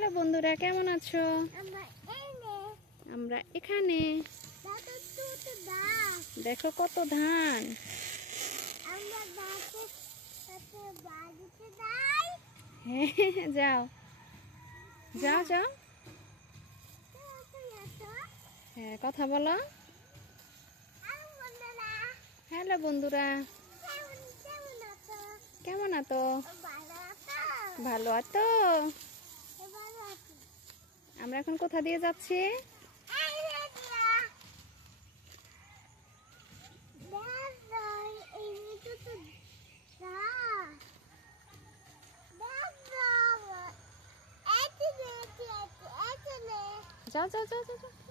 Hello বন্ধুরা, কেমন আছো? আমরা এখানে দেখো কত ধান। হ্যাঁ, যাও যাও যাও। হ্যাঁ, কথা বলো। হ্যালো বন্ধুরা, কেমন আছো? ভালো আছো? আমরা এখন কোথা দিয়ে যাচ্ছি? যাও যাও যাও যাও।